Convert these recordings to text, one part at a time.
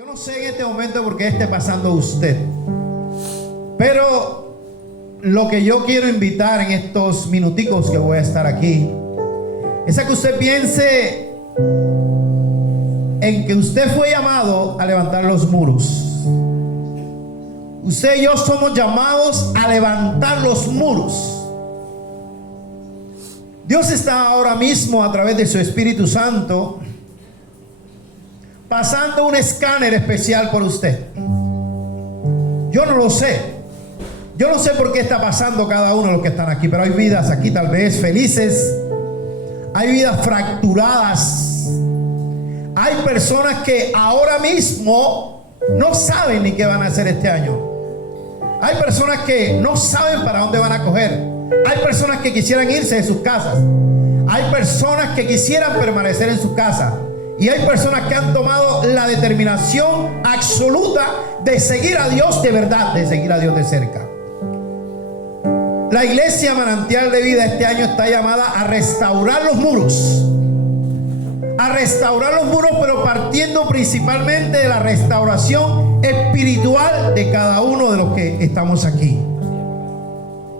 Yo no sé en este momento por qué esté pasando usted, pero lo que yo quiero invitar en estos minuticos que voy a estar aquí es a que usted piense en que usted fue llamado a levantar los muros. Usted y yo somos llamados a levantar los muros. Dios está ahora mismo a través de su Espíritu Santo pasando un escáner especial por usted. Yo no lo sé. Yo no sé por qué está pasando cada uno de los que están aquí, pero hay vidas aquí tal vez felices. Hay vidas fracturadas. Hay personas que ahora mismo no saben ni qué van a hacer este año. Hay personas que no saben para dónde van a coger. Hay personas que quisieran irse de sus casas. Hay personas que quisieran permanecer en su casa. Y hay personas que han tomado la determinación absoluta de seguir a Dios de verdad, de seguir a Dios de cerca. La iglesia Manantial de Vida este año está llamada a restaurar los muros. A restaurar los muros, pero partiendo principalmente de la restauración espiritual de cada uno de los que estamos aquí.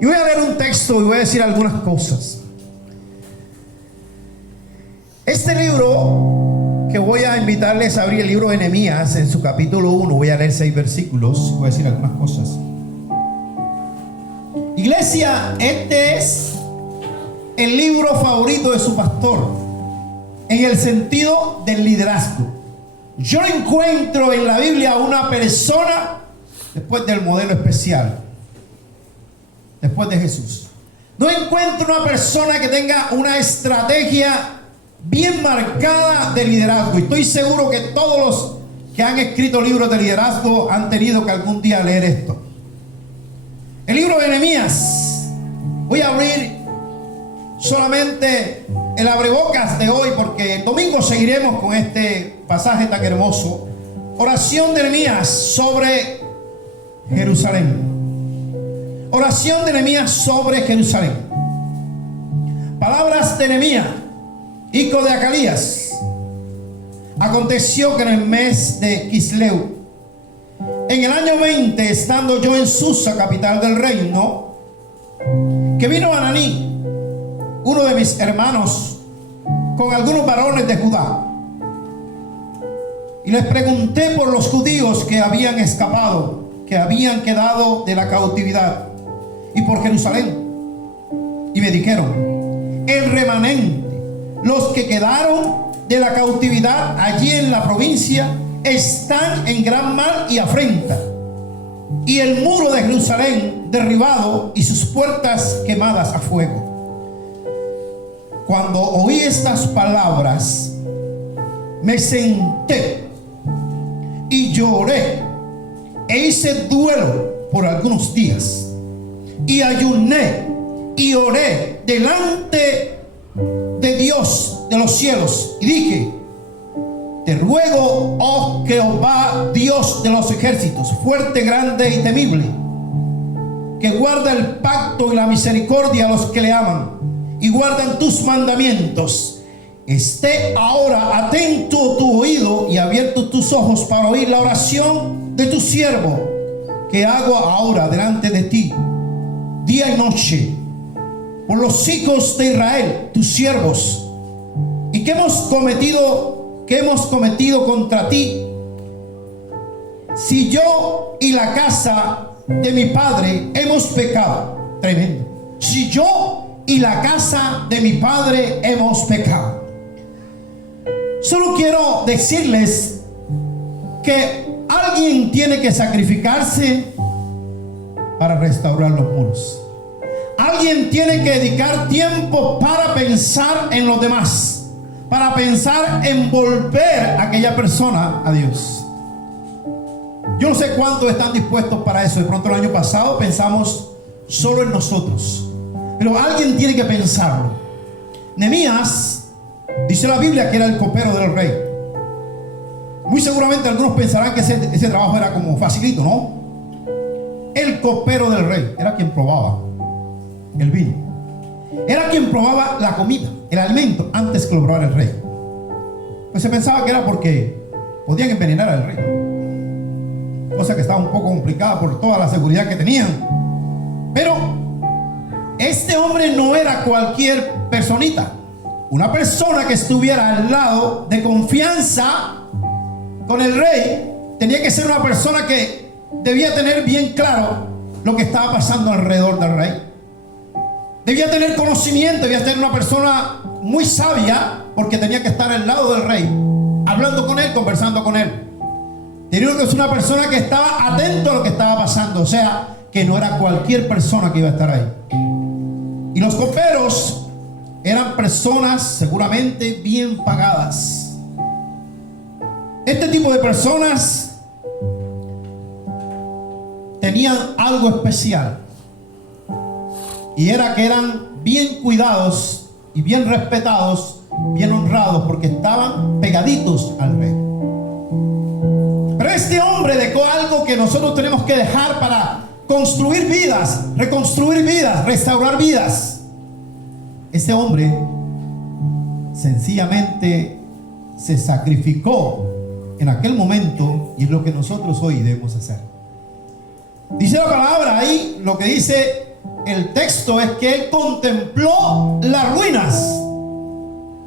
Y voy a leer un texto y voy a decir algunas cosas. Este libro que voy a invitarles a abrir, el libro de Nehemías, en su capítulo 1, voy a leer 6 versículos, voy a decir algunas cosas. Iglesia, este es el libro favorito de su pastor, en el sentido del liderazgo. Yo no encuentro en la Biblia una persona después del modelo especial, después de Jesús. No encuentro una persona que tenga una estrategia bien marcada de liderazgo. Y estoy seguro que todos los que han escrito libros de liderazgo han tenido que algún día leer esto. El libro de Nehemías. Voy a abrir solamente el abrebocas de hoy, porque el domingo seguiremos con este pasaje tan hermoso. Oración de Nehemías sobre Jerusalén. Oración de Nehemías sobre Jerusalén. Palabras de Nehemías, hijo de Acalías. Aconteció que en el mes de Quisleu, en el año 20, estando yo en Susa, capital del reino, que vino Ananí, uno de mis hermanos, con algunos varones de Judá, y les pregunté por los judíos que habían escapado, que habían quedado de la cautividad, y por Jerusalén. Y me dijeron: el remanente, los que quedaron de la cautividad allí en la provincia, están en gran mal y afrenta, y el muro de Jerusalén derribado y sus puertas quemadas a fuego. Cuando oí estas palabras, me senté y lloré e hice duelo por algunos días, y ayuné y oré delante de Dios de los cielos, y dije: te ruego, oh Jehová, Dios de los ejércitos, fuerte, grande y temible, que guarda el pacto y la misericordia a los que le aman y guardan tus mandamientos, esté ahora atento tu oído y abiertos tus ojos para oír la oración de tu siervo, que hago ahora delante de ti, día y noche, por los hijos de Israel, tus siervos, y que hemos cometido contra ti. Si yo y la casa de mi padre hemos pecado. Tremendo. Si yo y la casa de mi padre hemos pecado. Solo quiero decirles que alguien tiene que sacrificarse para restaurar los muros. Alguien tiene que dedicar tiempo para pensar en los demás, para pensar en volver a aquella persona a Dios. Yo no sé cuántos están dispuestos para eso. De pronto el año pasado pensamos solo en nosotros, pero alguien tiene que pensarlo. Nehemías, dice la Biblia, que era el copero del rey. Muy seguramente algunos pensarán que ese trabajo era como facilito, ¿no? El copero del rey era quien probaba el vino, era quien probaba la comida, el alimento, antes que lo probara el rey. Pues se pensaba que era porque podían envenenar al rey. un poco complicada por toda la seguridad que tenían. Pero este hombre no era cualquier personita. Una persona que estuviera al lado de confianza con el rey tenía que ser una persona que debía tener bien claro lo que estaba pasando alrededor del rey. Debía tener conocimiento, debía ser una persona muy sabia, porque tenía que estar al lado del rey, hablando con él, conversando con él. Tenía que ser una persona que estaba atento a lo que estaba pasando, o sea, que no era cualquier persona que iba a estar ahí. Y los coperos eran personas seguramente bien pagadas. Este tipo de personas tenían algo especial, y era que eran bien cuidados y bien respetados, bien honrados, porque estaban pegaditos al rey. Pero este hombre dejó algo que nosotros tenemos que dejar para construir vidas, reconstruir vidas, restaurar vidas. Este hombre sencillamente se sacrificó en aquel momento, y es lo que nosotros hoy debemos hacer. Dice la palabra ahí, lo que dice el texto es que él contempló las ruinas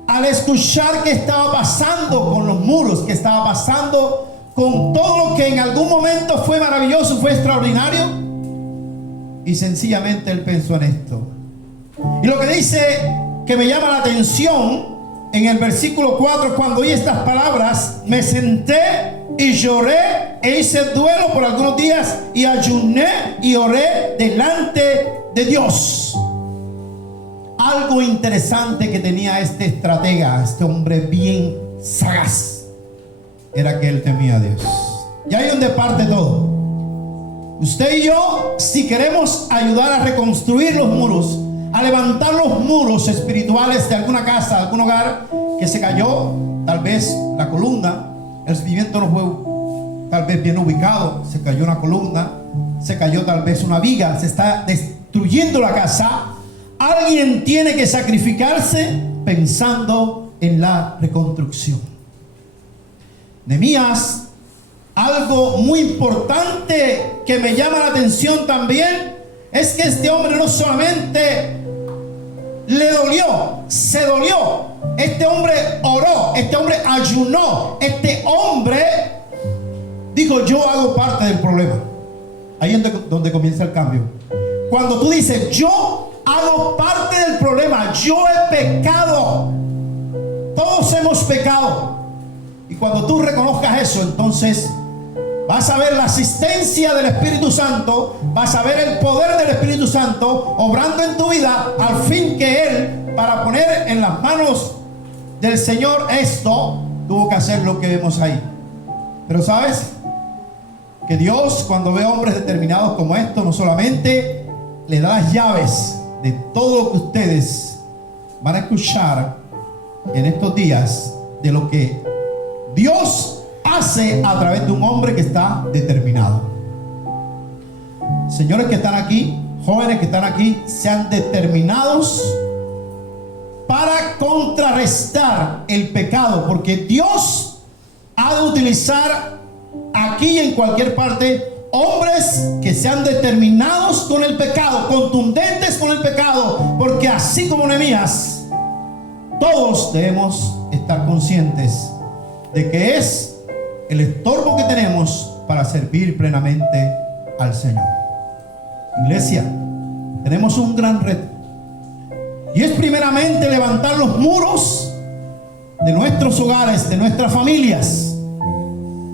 al escuchar qué estaba pasando con los muros, qué estaba pasando con todo lo que en algún momento fue maravilloso, fue extraordinario, y sencillamente él pensó en esto. Y lo que dice que me llama la atención en el versículo 4, cuando oí estas palabras, me senté y lloré e hice duelo por algunos días y ayuné y oré delante de Dios. Algo interesante que tenía este estratega, este hombre bien sagaz, era que él temía a Dios. Y ahí donde parte todo. Usted y yo, si queremos ayudar a reconstruir los muros, a levantar los muros espirituales de alguna casa, de algún hogar que se cayó, tal vez la columna, el cimiento no fue tal vez bien ubicado, se cayó una columna, se cayó tal vez una viga, se está destruyendo la casa. Alguien tiene que sacrificarse pensando en la reconstrucción. Nehemías, algo muy importante que me llama la atención también, es que este hombre no solamente le dolió, se dolió. Este hombre oró, este hombre ayunó, este hombre dijo: yo hago parte del problema. Ahí es donde comienza el cambio. Cuando tú dices: yo hago parte del problema, yo he pecado, todos hemos pecado. Y cuando tú reconozcas eso, entonces vas a ver la asistencia del Espíritu Santo, vas a ver el poder del Espíritu Santo obrando en tu vida, al fin que Él, para poner en las manos del Señor esto, tuvo que hacer lo que vemos ahí. Pero ¿sabes? Que Dios, cuando ve hombres determinados como estos, no solamente le da las llaves de todo lo que ustedes van a escuchar en estos días, de lo que Dios hace a través de un hombre que está determinado. Señores que están aquí, jóvenes que están aquí, sean determinados para contrarrestar el pecado, porque Dios ha de utilizar aquí y en cualquier parte hombres que sean determinados con el pecado, contundentes con el pecado, porque así como Nehemías, todos debemos estar conscientes de que es el estorbo que tenemos para servir plenamente al Señor. Iglesia, tenemos un gran reto, y es primeramente levantar los muros de nuestros hogares, de nuestras familias,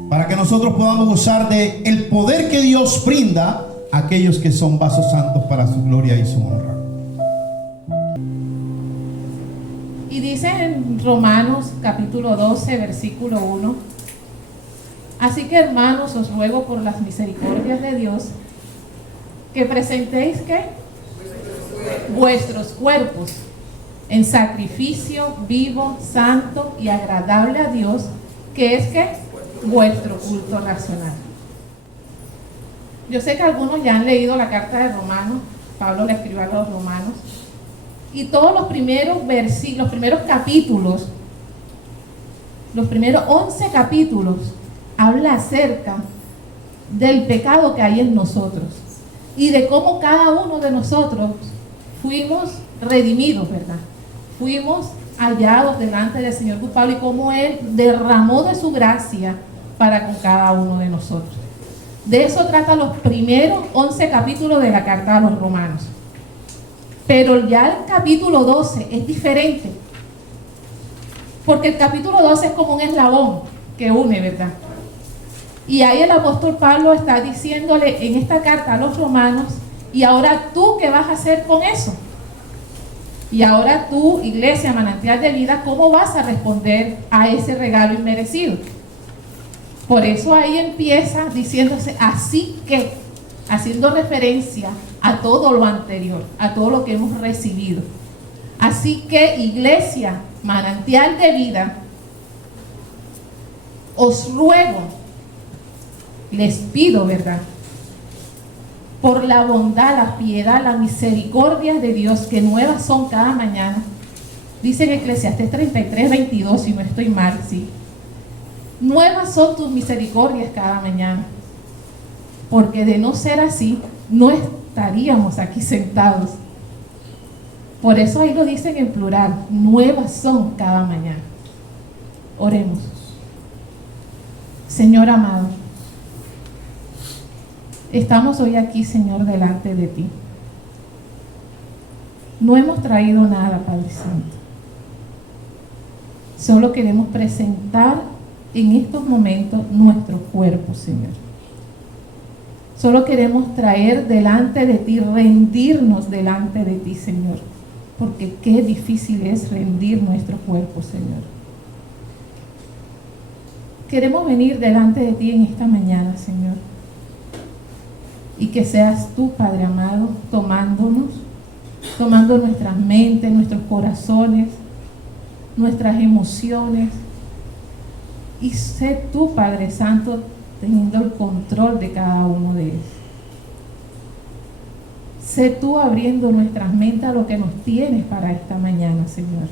para que nosotros podamos gozar de el poder que Dios brinda a aquellos que son vasos santos para su gloria y su honra. Y dice en Romanos capítulo 12, versículo 1: así que, hermanos, os ruego por las misericordias de Dios que presentéis ¿qué? Vuestros cuerpos en sacrificio vivo, santo y agradable a Dios, que es ¿qué? Vuestro culto racional. Yo sé que algunos ya han leído la carta de Romanos. Pablo le escribió a los romanos, y todos los primeros los primeros capítulos, los primeros 11 capítulos, habla acerca del pecado que hay en nosotros y de cómo cada uno de nosotros fuimos redimidos, ¿verdad? Fuimos hallados delante del Señor culpable y cómo Él derramó de su gracia para con cada uno de nosotros. De eso trata los primeros 11 capítulos de la carta a los romanos. Pero ya el capítulo 12 es diferente, porque el capítulo 12 es como un eslabón que une, ¿verdad? Y ahí el apóstol Pablo está diciéndole en esta carta a los romanos, y ahora tú, ¿qué vas a hacer con eso? Y ahora tú, iglesia, manantial de vida, ¿cómo vas a responder a ese regalo inmerecido? Por eso ahí empieza diciéndose, así que, haciendo referencia a todo lo anterior, a todo lo que hemos recibido. Así que, iglesia, manantial de vida, os ruego, les pido, ¿verdad?, por la bondad, la piedad, la misericordia de Dios, que nuevas son cada mañana. Dice en Eclesiastés 33:22, si no estoy mal, sí. Nuevas son tus misericordias cada mañana. Porque de no ser así, no estaríamos aquí sentados. Por eso ahí lo dicen en plural, nuevas son cada mañana. Oremos. Señor amado, estamos hoy aquí, Señor, delante de ti. No hemos traído nada, Padre Santo. Solo queremos presentar en estos momentos nuestro cuerpo, Señor. Solo queremos traer delante de ti, rendirnos delante de ti, Señor. Porque qué difícil es rendir nuestro cuerpo, Señor. Queremos venir delante de ti en esta mañana, Señor. Y que seas tú, Padre amado, tomando nuestras mentes, nuestros corazones, nuestras emociones. Y sé tú, Padre Santo, teniendo el control de cada uno de ellos. Sé tú abriendo nuestras mentes a lo que nos tienes para esta mañana, Señor.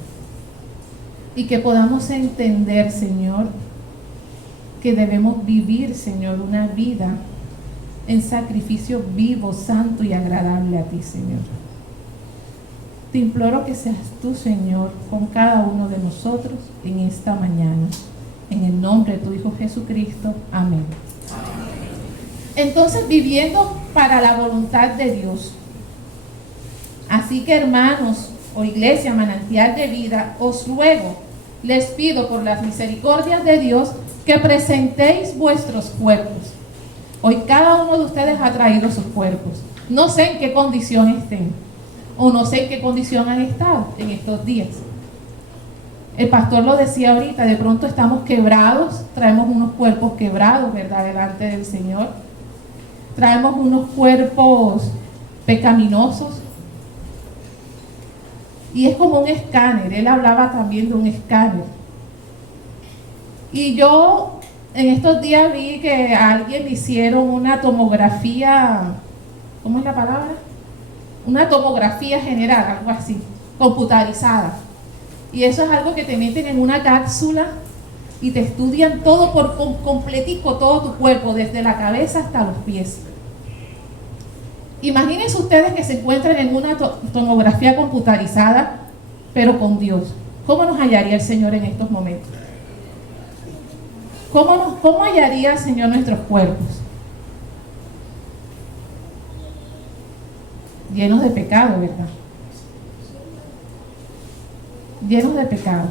Y que podamos entender, Señor, que debemos vivir, Señor, una vida en sacrificio vivo, santo y agradable a ti, Señor. Te imploro que seas tú, Señor, con cada uno de nosotros en esta mañana. En el nombre de tu Hijo Jesucristo. Amén. Entonces, viviendo para la voluntad de Dios. Así que, hermanos, o iglesia, manantial de vida, os ruego, les pido por las misericordias de Dios, que presentéis vuestros cuerpos. Hoy cada uno de ustedes ha traído sus cuerpos. No sé en qué condición estén, o no sé en qué condición han estado en estos días. El pastor lo decía ahorita, de pronto estamos quebrados, traemos unos cuerpos quebrados, ¿verdad?, delante del Señor. Traemos unos cuerpos pecaminosos. Y es como un escáner, él hablaba también de un escáner. Y yo en estos días vi que a alguien le hicieron una tomografía, ¿cómo es la palabra? Una tomografía general, algo así, computarizada. Y eso es algo que te meten en una cápsula y te estudian todo por completico, todo tu cuerpo, desde la cabeza hasta los pies. Imagínense ustedes que se encuentren en una tomografía computarizada, pero con Dios. ¿Cómo nos hallaría el Señor en estos momentos? ¿Cómo hallaría el Señor nuestros cuerpos? Llenos de pecado, ¿verdad? Llenos de pecado.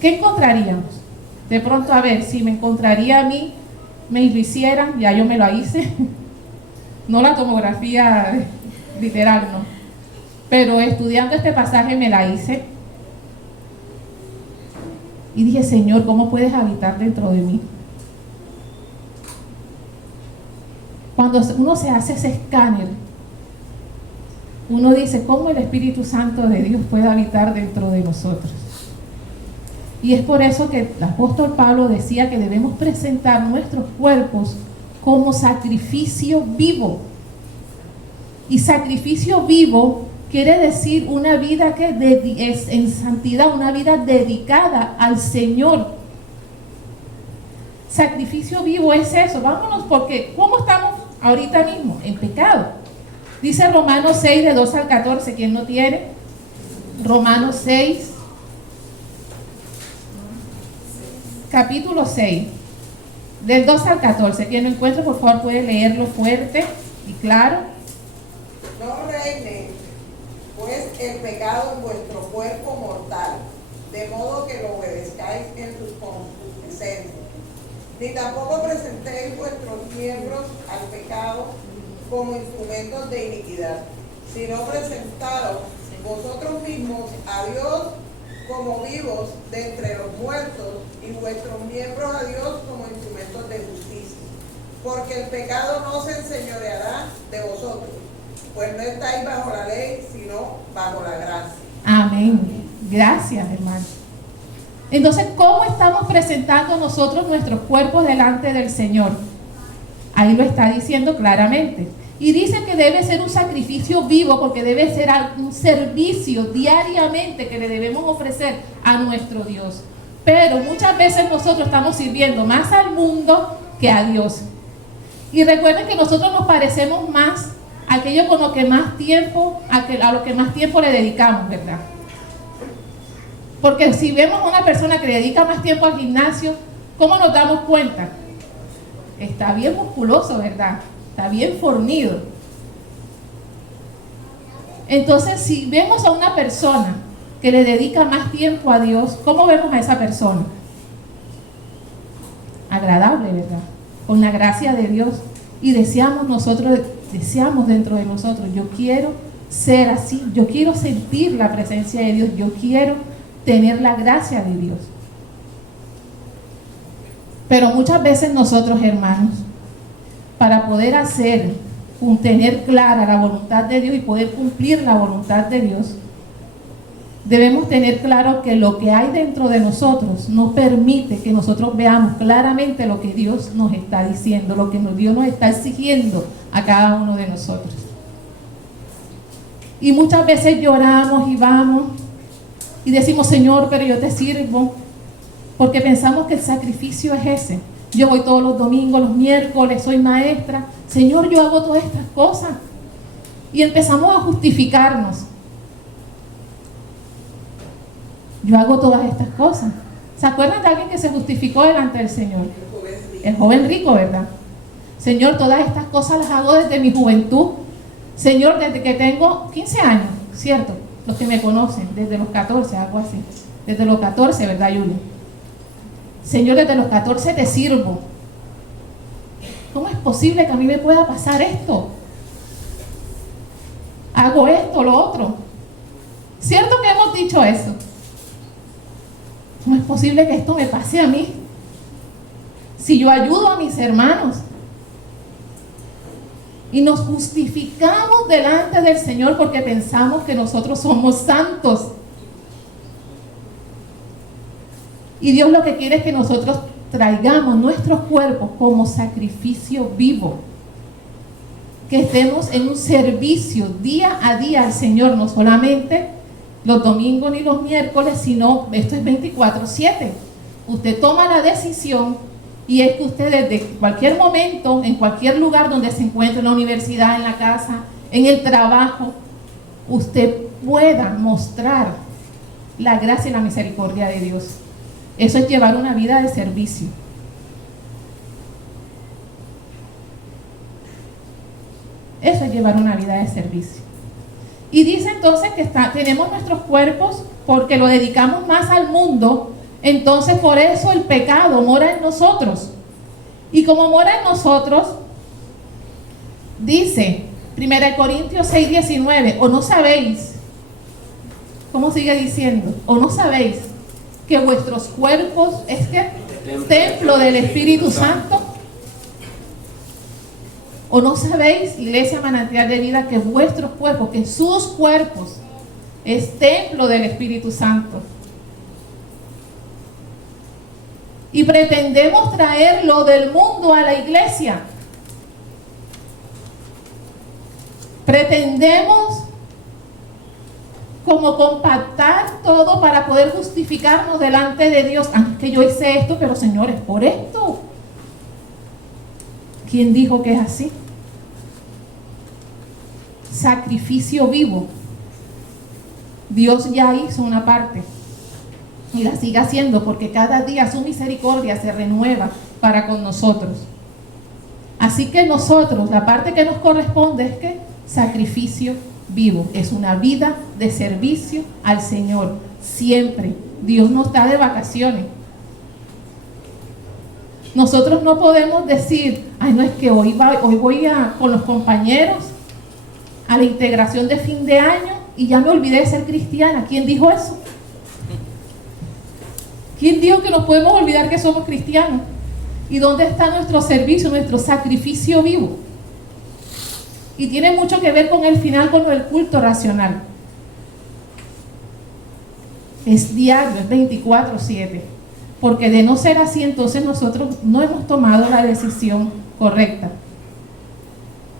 ¿Qué encontraríamos? De pronto, a ver, si me encontraría a mí, me lo hicieran, ya yo me lo hice. No la tomografía literal, no. Pero estudiando este pasaje me la hice. Y dije, Señor, ¿cómo puedes habitar dentro de mí? Cuando uno se hace ese escáner, uno dice, ¿cómo el Espíritu Santo de Dios puede habitar dentro de nosotros? Y es por eso que el apóstol Pablo decía que debemos presentar nuestros cuerpos como sacrificio vivo. Y sacrificio vivo quiere decir una vida que es en santidad, una vida dedicada al Señor. sacrificio vivo es eso. Vámonos, porque ¿cómo estamos ahorita mismo? En pecado. Dice Romanos 6, de 2 al 14, ¿quién no tiene? Romanos 6, capítulo 6, del 2 al 14. Quien lo encuentre, por favor, puede leerlo fuerte y claro. No reine, pues, el pecado en vuestro cuerpo mortal, de modo que lo obedezcáis en sus concupiscencias. Ni tampoco presentéis vuestros miembros al pecado como instrumentos de iniquidad, sino presentaros vosotros mismos a Dios como vivos de entre los muertos, y vuestros miembros a Dios como instrumentos de justicia. Porque el pecado no se enseñoreará de vosotros, pues no estáis bajo la ley, sino bajo la gracia. Amén. Gracias, hermano. Entonces, ¿cómo estamos presentando nosotros nuestros cuerpos delante del Señor? Ahí lo está diciendo claramente. Y dice que debe ser un sacrificio vivo, porque debe ser un servicio diariamente que le debemos ofrecer a nuestro Dios. Pero muchas veces nosotros estamos sirviendo más al mundo que a Dios. Y recuerden que nosotros nos parecemos más a aquello con lo que más tiempo, a lo que más tiempo le dedicamos, ¿verdad? Porque si vemos a una persona que le dedica más tiempo al gimnasio, ¿cómo nos damos cuenta? Está bien musculoso, ¿verdad? Está bien fornido. Entonces, si vemos a una persona que le dedica más tiempo a Dios, ¿cómo vemos a esa persona? Agradable, ¿verdad? Con la gracia de Dios. Y deseamos dentro de nosotros, yo quiero ser así, yo quiero sentir la presencia de Dios, yo quiero tener la gracia de Dios. Pero muchas veces nosotros, hermanos, para poder tener clara la voluntad de Dios y poder cumplir la voluntad de Dios, debemos tener claro que lo que hay dentro de nosotros no permite que nosotros veamos claramente lo que Dios nos está diciendo, lo que Dios nos está exigiendo a cada uno de nosotros. Y muchas veces lloramos y vamos y decimos, Señor, pero yo te sirvo, porque pensamos que el sacrificio es ese. Yo voy todos los domingos, los miércoles, soy maestra. Señor, yo hago todas estas cosas. Y empezamos a justificarnos. Yo hago todas estas cosas. ¿Se acuerdan de alguien que se justificó delante del Señor? El joven rico, ¿verdad? Señor, todas estas cosas las hago desde mi juventud. Señor, desde que tengo 15 años, ¿cierto? Los que me conocen, desde los 14, algo así. Desde los 14, ¿verdad, Julia? Señor, desde los 14 te sirvo. ¿Cómo es posible que a mí me pueda pasar esto? Hago esto, lo otro. ¿Cierto que hemos dicho eso? ¿Cómo es posible que esto me pase a mí? Si yo ayudo a mis hermanos. Y nos justificamos delante del Señor porque pensamos que nosotros somos santos. Y Dios lo que quiere es que nosotros traigamos nuestros cuerpos como sacrificio vivo. Que estemos en un servicio día a día al Señor, no solamente los domingos ni los miércoles, sino esto es 24/7. Usted toma la decisión y es que usted desde cualquier momento, en cualquier lugar donde se encuentre, en la universidad, en la casa, en el trabajo, usted pueda mostrar la gracia y la misericordia de Dios. Eso es llevar una vida de servicio. Eso es llevar una vida de servicio. Y dice entonces que tenemos nuestros cuerpos porque lo dedicamos más al mundo, entonces por eso el pecado mora en nosotros. Y como mora en nosotros, dice 1 Corintios 6:19, ¿o no sabéis? ¿Cómo sigue diciendo? ¿O no sabéis que vuestros cuerpos es que templo del Espíritu Santo? ¿O no sabéis, Iglesia Manantial de Vida, que vuestros cuerpos, que sus cuerpos es templo del Espíritu Santo? Y pretendemos traerlo del mundo a la iglesia. Pretendemos como compactar todo para poder justificarnos delante de Dios. Que yo hice esto, pero Señor, es por esto. ¿Quién dijo que es así? Sacrificio vivo. Dios ya hizo una parte y la sigue haciendo, porque cada día su misericordia se renueva para con nosotros. Así que nosotros, la parte que nos corresponde es que sacrificio vivo, es una vida de servicio al Señor, siempre. Dios no está de vacaciones. Nosotros no podemos decir, ay, no, es que hoy voy con los compañeros a la integración de fin de año y ya me olvidé de ser cristiana. ¿Quién dijo eso? ¿Quién dijo que nos podemos olvidar que somos cristianos? ¿Y dónde está nuestro servicio, nuestro sacrificio vivo? Y tiene mucho que ver con el final, con el culto racional. Es diario, es 24/7. Porque de no ser así, entonces nosotros no hemos tomado la decisión correcta.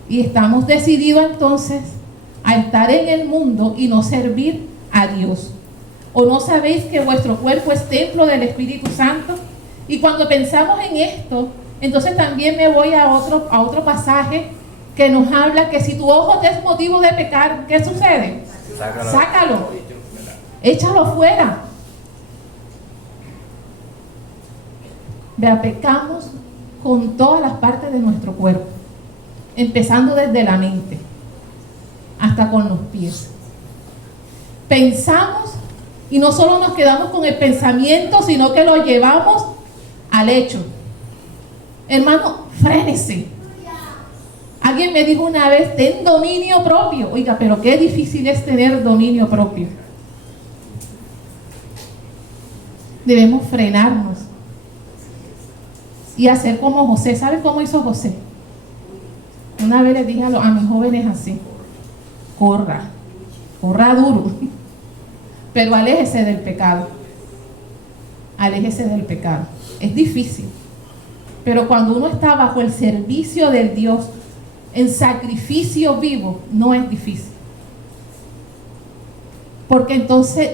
Y estamos decididos entonces a estar en el mundo y no servir a Dios. ¿O no sabéis que vuestro cuerpo es templo del Espíritu Santo? Y cuando pensamos en esto, entonces también me voy a otro pasaje que nos habla que si tu ojo te es motivo de pecar, ¿qué sucede? Sácalo. Échalo fuera. Vea, pecamos con todas las partes de nuestro cuerpo, empezando desde la mente hasta con los pies. Pensamos y no solo nos quedamos con el pensamiento, sino que lo llevamos al hecho. Hermano, frénese. Alguien me dijo una vez, ten dominio propio. Oiga, pero qué difícil es tener dominio propio. Debemos frenarnos y hacer como José. ¿Sabe cómo hizo José? Una vez le dije a mis jóvenes así: corra duro, pero aléjese del pecado. Aléjese del pecado. Es difícil, pero cuando uno está bajo el servicio del Dios, en sacrificio vivo, no es difícil. Porque entonces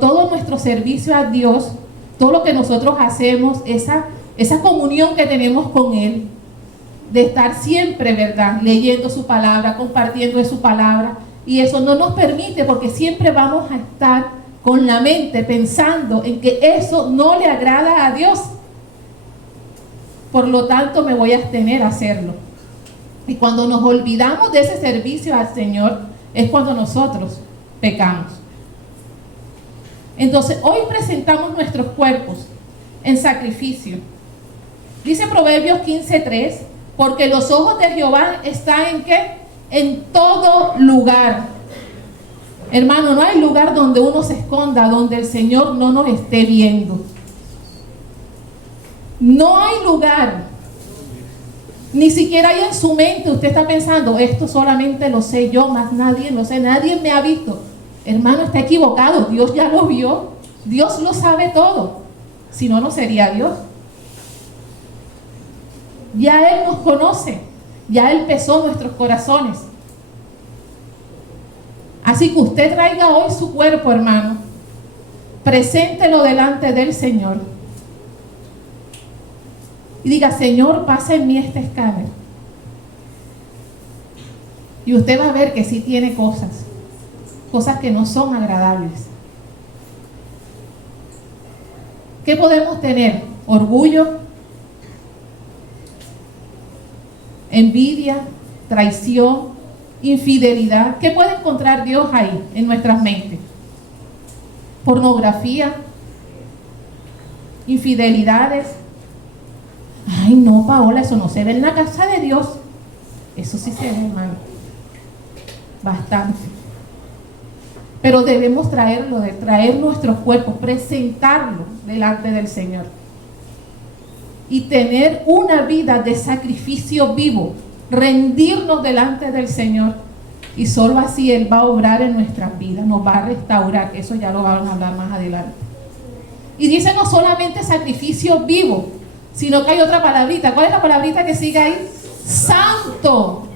todo nuestro servicio a Dios, todo lo que nosotros hacemos, esa comunión que tenemos con Él, de estar siempre, ¿verdad?, leyendo su palabra, compartiendo de su palabra, y eso no nos permite, porque siempre vamos a estar con la mente pensando en que eso no le agrada a Dios. Por lo tanto, me voy a abstener a hacerlo. Y cuando nos olvidamos de ese servicio al Señor, es cuando nosotros pecamos. Entonces, hoy presentamos nuestros cuerpos en sacrificio. Dice Proverbios 15:3, porque los ojos de Jehová están ¿en qué? En todo lugar. Hermano, no hay lugar donde uno se esconda, donde el Señor no nos esté viendo. No hay lugar. Ni siquiera ahí en su mente usted está pensando, esto solamente lo sé yo, más nadie lo sé, nadie me ha visto. Hermano, está equivocado. Dios ya lo vio. Dios lo sabe todo. Si no, no sería Dios. Ya Él nos conoce. Ya Él pesó nuestros corazones. Así que usted traiga hoy su cuerpo, hermano. Preséntelo delante del Señor. Y diga: Señor, pasa en mí este escáner. Y usted va a ver que sí tiene cosas que no son agradables. ¿Qué podemos tener? Orgullo, envidia, traición, infidelidad. ¿Qué puede encontrar Dios ahí en nuestras mentes? Pornografía, infidelidades. Ay, no, Paola, eso no se ve en la casa de Dios. Eso sí se ve, hermano, bastante. Pero debemos traer nuestros cuerpos, presentarlos delante del Señor y tener una vida de sacrificio vivo, rendirnos delante del Señor, y solo así Él va a obrar en nuestras vidas, nos va a restaurar. Eso ya lo vamos a hablar más adelante. Y dice no solamente sacrificio vivo, sino que hay otra palabrita. ¿Cuál es la palabrita que sigue ahí? Santo.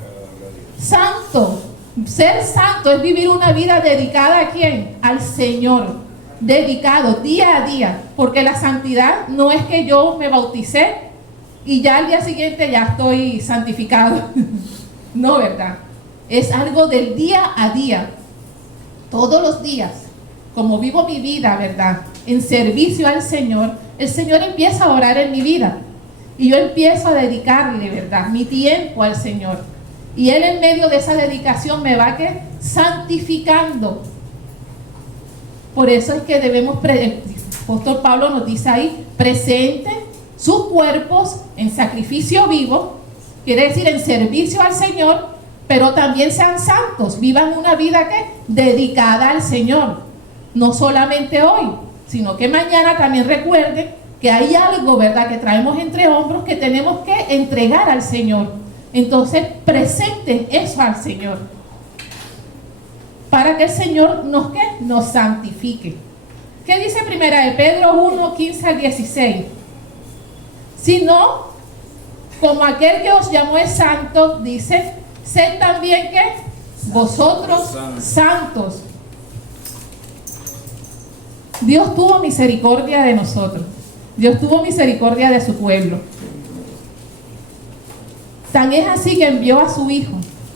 Santo. Ser santo es vivir una vida dedicada ¿a quién? Al Señor. Dedicado día a día. Porque la santidad no es que yo me bauticé y ya al día siguiente ya estoy santificado. No, ¿verdad? Es algo del día a día, todos los días. Como vivo mi vida, ¿verdad?, en servicio al Señor, el Señor empieza a orar en mi vida. Y yo empiezo a dedicarle, ¿verdad?, mi tiempo al Señor. Y Él en medio de esa dedicación me va santificando. Por eso es que debemos, el apóstol Pablo nos dice ahí, presenten sus cuerpos en sacrificio vivo, quiere decir en servicio al Señor, pero también sean santos, vivan una vida dedicada al Señor. No solamente hoy, sino que mañana también recuerden que hay algo, ¿verdad?, que traemos entre hombros que tenemos que entregar al Señor. Entonces presenten eso al Señor, para que el Señor nos santifique. ¿Qué dice primera de Pedro 1, 15 al 16? Sino, como aquel que os llamó es santo, dice, sed también que vosotros santos. Dios tuvo misericordia de nosotros. Dios tuvo misericordia de su pueblo. Tan es así que envió a su Hijo,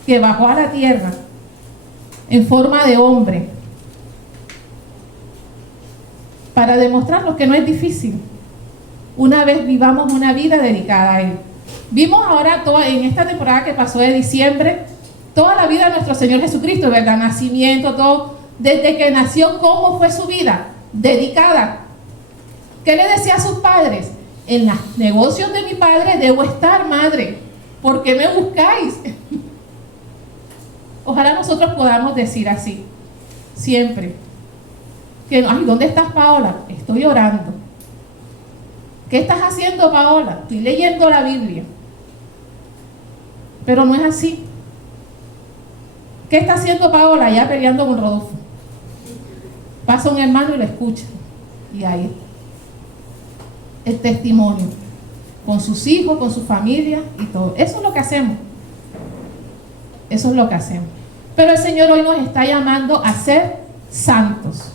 que bajó a la tierra en forma de hombre, para demostrarnos que no es difícil, una vez vivamos una vida dedicada a Él. Vimos ahora en esta temporada que pasó de diciembre, toda la vida de nuestro Señor Jesucristo, ¿verdad? Nacimiento, todo, desde que nació, ¿cómo fue su vida? Dedicada. ¿Qué le decía a sus padres? En los negocios de mi padre debo estar, madre. ¿Por qué me buscáis? Ojalá nosotros podamos decir así, siempre. Que, ay, ¿dónde estás, Paola? Estoy orando. ¿Qué estás haciendo, Paola? Estoy leyendo la Biblia. Pero no es así. ¿Qué está haciendo Paola? Ya peleando con Rodolfo. Pasa un hermano y lo escucha. Y ahí el testimonio. Con sus hijos, con su familia y todo. Eso es lo que hacemos. Eso es lo que hacemos. Pero el Señor hoy nos está llamando a ser santos,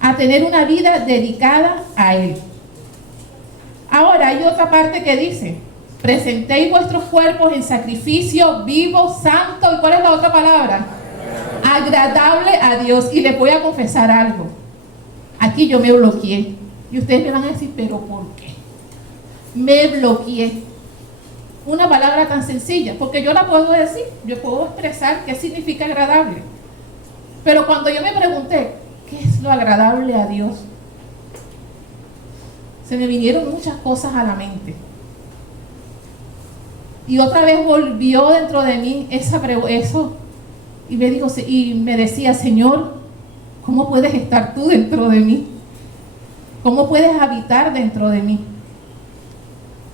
a tener una vida dedicada a Él. Ahora hay otra parte que dice, presentéis vuestros cuerpos en sacrificio vivo, santo, ¿y cuál es la otra palabra? Agradable a Dios. Y les voy a confesar algo. Aquí yo me bloqueé. Y ustedes me van a decir, ¿pero por qué? Me bloqueé. Una palabra tan sencilla, porque yo la puedo decir, yo puedo expresar qué significa agradable. Pero cuando yo me pregunté, ¿qué es lo agradable a Dios? Se me vinieron muchas cosas a la mente. Y otra vez volvió dentro de mí eso. Y me decía, Señor, ¿cómo puedes estar tú dentro de mí? ¿Cómo puedes habitar dentro de mí?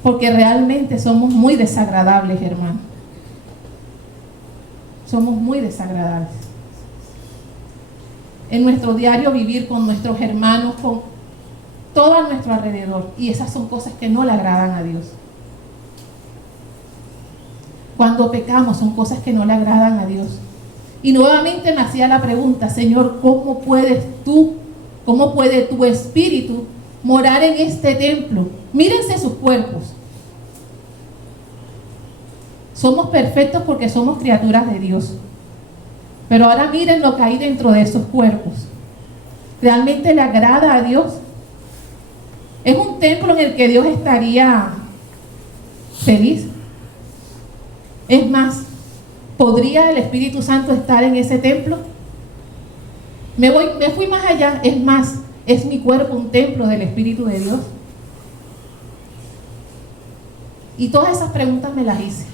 Porque realmente somos muy desagradables, hermano. Somos muy desagradables. En nuestro diario vivir con nuestros hermanos, con todo a nuestro alrededor. Y esas son cosas que no le agradan a Dios. Cuando pecamos son cosas que no le agradan a Dios. Y nuevamente me hacía la pregunta, Señor, ¿cómo puede tu espíritu morar en este templo? Mírense sus cuerpos. Somos perfectos porque somos criaturas de Dios. Pero ahora miren lo que hay dentro de esos cuerpos. ¿Realmente le agrada a Dios? ¿Es un templo en el que Dios estaría feliz? Es más, ¿podría el Espíritu Santo estar en ese templo? Me fui más allá. Es más, ¿es mi cuerpo un templo del Espíritu de Dios? Y todas esas preguntas me las hice.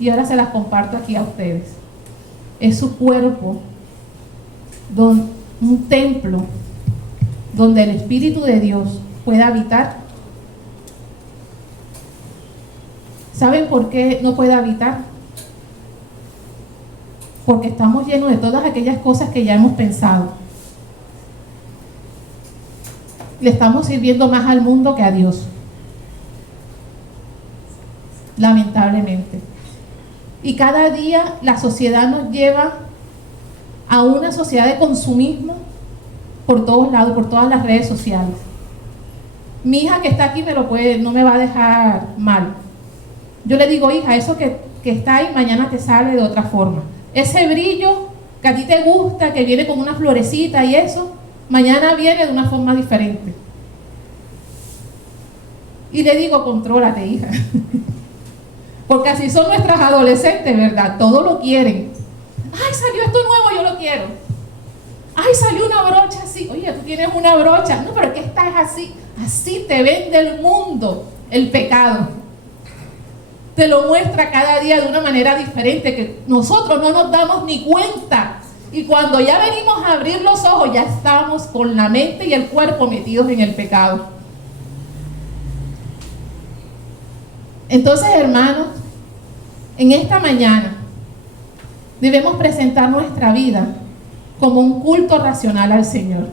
Y ahora se las comparto aquí a ustedes. Es su cuerpo un templo donde el Espíritu de Dios pueda habitar. ¿Saben por qué no puede habitar? Porque estamos llenos de todas aquellas cosas que ya hemos pensado. Le estamos sirviendo más al mundo que a Dios. Lamentablemente. Y cada día la sociedad nos lleva a una sociedad de consumismo por todos lados, por todas las redes sociales. Mi hija que está aquí no me va a dejar mal. Yo le digo, hija, eso que está ahí mañana te sale de otra forma. Ese brillo que a ti te gusta, que viene con una florecita y eso, mañana viene de una forma diferente. Y le digo, contrólate, hija. Porque así son nuestras adolescentes, ¿verdad? Todo lo quieren. Ay, salió esto nuevo, yo lo quiero. Ay, salió una brocha así. Oye, tú tienes una brocha. No, pero es que esta es así. Así te vende el mundo el pecado. Te lo muestra cada día de una manera diferente que nosotros no nos damos ni cuenta. Y cuando ya venimos a abrir los ojos, ya estamos con la mente y el cuerpo metidos en el pecado. Entonces, hermanos, en esta mañana debemos presentar nuestra vida como un culto racional al Señor.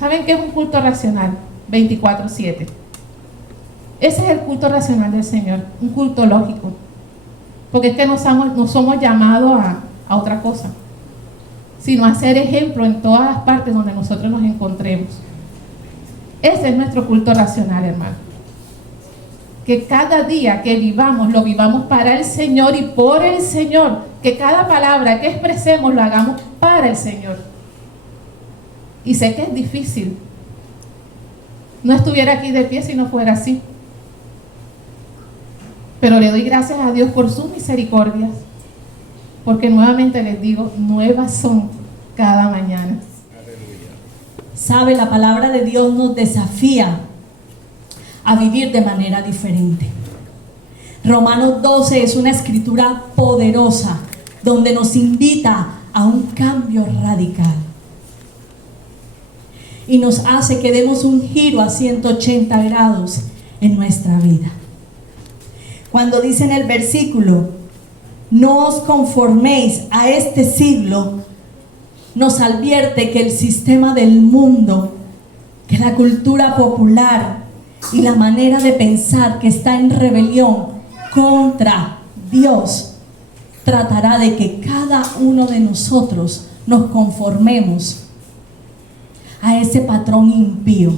¿Saben qué es un culto racional? 24/7. Ese es el culto racional del Señor, un culto lógico. Porque es que no somos llamados a otra cosa, sino a ser ejemplo en todas las partes donde nosotros nos encontremos. Ese es nuestro culto racional, hermano. Que cada día que vivamos, lo vivamos para el Señor y por el Señor. Que cada palabra que expresemos lo hagamos para el Señor. Y sé que es difícil. No estuviera aquí de pie si no fuera así. Pero le doy gracias a Dios por sus misericordias. Porque nuevamente les digo, nuevas son cada mañana. Sabe, la palabra de Dios nos desafía a vivir de manera diferente. Romanos 12 es una escritura poderosa donde nos invita a un cambio radical y nos hace que demos un giro a 180 grados en nuestra vida. Cuando dice en el versículo, no os conforméis a este siglo, nos advierte que el sistema del mundo, que la cultura popular y la manera de pensar que está en rebelión contra Dios, tratará de que cada uno de nosotros nos conformemos a ese patrón impío.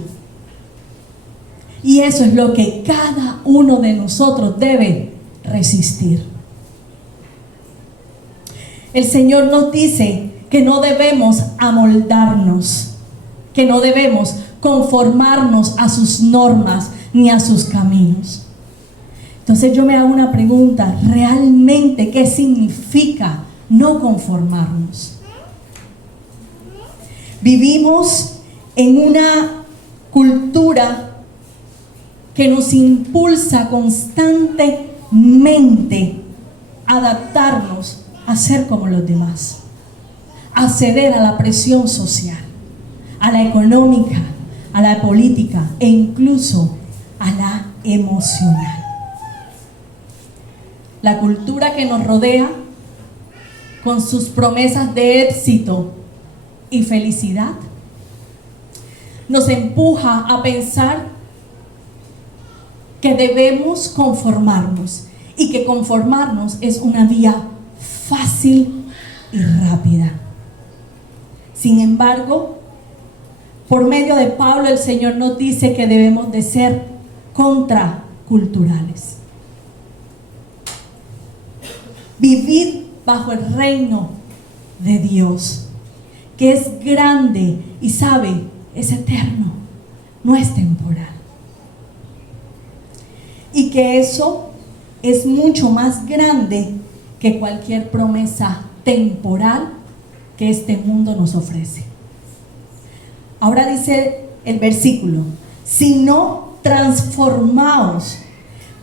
Y eso es lo que cada uno de nosotros debe resistir. El Señor nos dice que no debemos amoldarnos, que no debemos conformarnos a sus normas ni a sus caminos. Entonces yo me hago una pregunta, ¿realmente qué significa no conformarnos? Vivimos en una cultura que nos impulsa constantemente a adaptarnos a ser como los demás, a ceder a la presión social, a la económica, a la política e incluso a la emocional. La cultura que nos rodea, con sus promesas de éxito y felicidad, nos empuja a pensar que debemos conformarnos y que conformarnos es una vía fácil y rápida. Sin embargo, por medio de Pablo, el Señor nos dice que debemos de ser contraculturales. Vivir bajo el reino de Dios, que es grande y sabe, es eterno, no es temporal. Y que eso es mucho más grande que cualquier promesa temporal que este mundo nos ofrece. Ahora dice el versículo, sino transformaos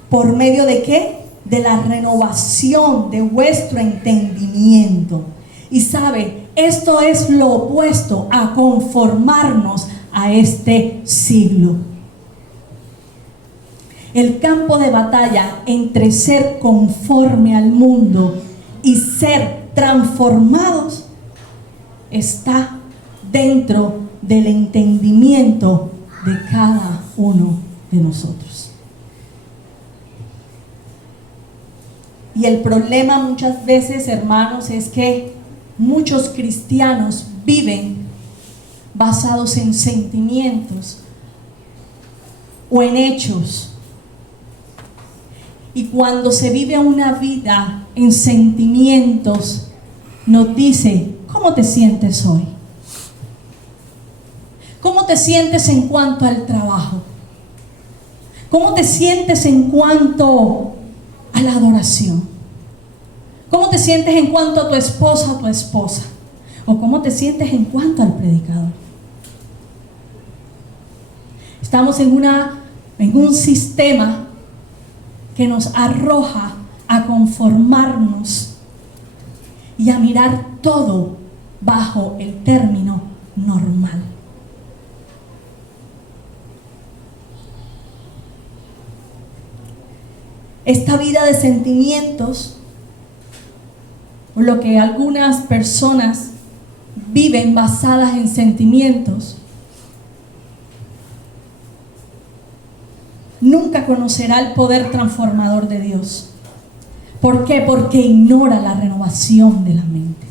por medio de ¿qué? De la renovación de vuestro entendimiento. Y sabe, esto es lo opuesto a conformarnos a este siglo. El campo de batalla entre ser conforme al mundo y ser transformados está dentro del entendimiento de cada uno de nosotros. Y el problema muchas veces, hermanos, es que muchos cristianos viven basados en sentimientos o en hechos. Y cuando se vive una vida en sentimientos, nos dice, ¿cómo te sientes hoy? ¿Cómo te sientes en cuanto al trabajo? ¿Cómo te sientes en cuanto a la adoración? ¿Cómo te sientes en cuanto a tu esposa o tu esposa? ¿O cómo te sientes en cuanto al predicador? Estamos en un sistema que nos arroja a conformarnos y a mirar todo bajo el término normal. Esta vida de sentimientos, o lo que algunas personas viven basadas en sentimientos, nunca conocerá el poder transformador de Dios. ¿Por qué? Porque ignora la renovación de la mente.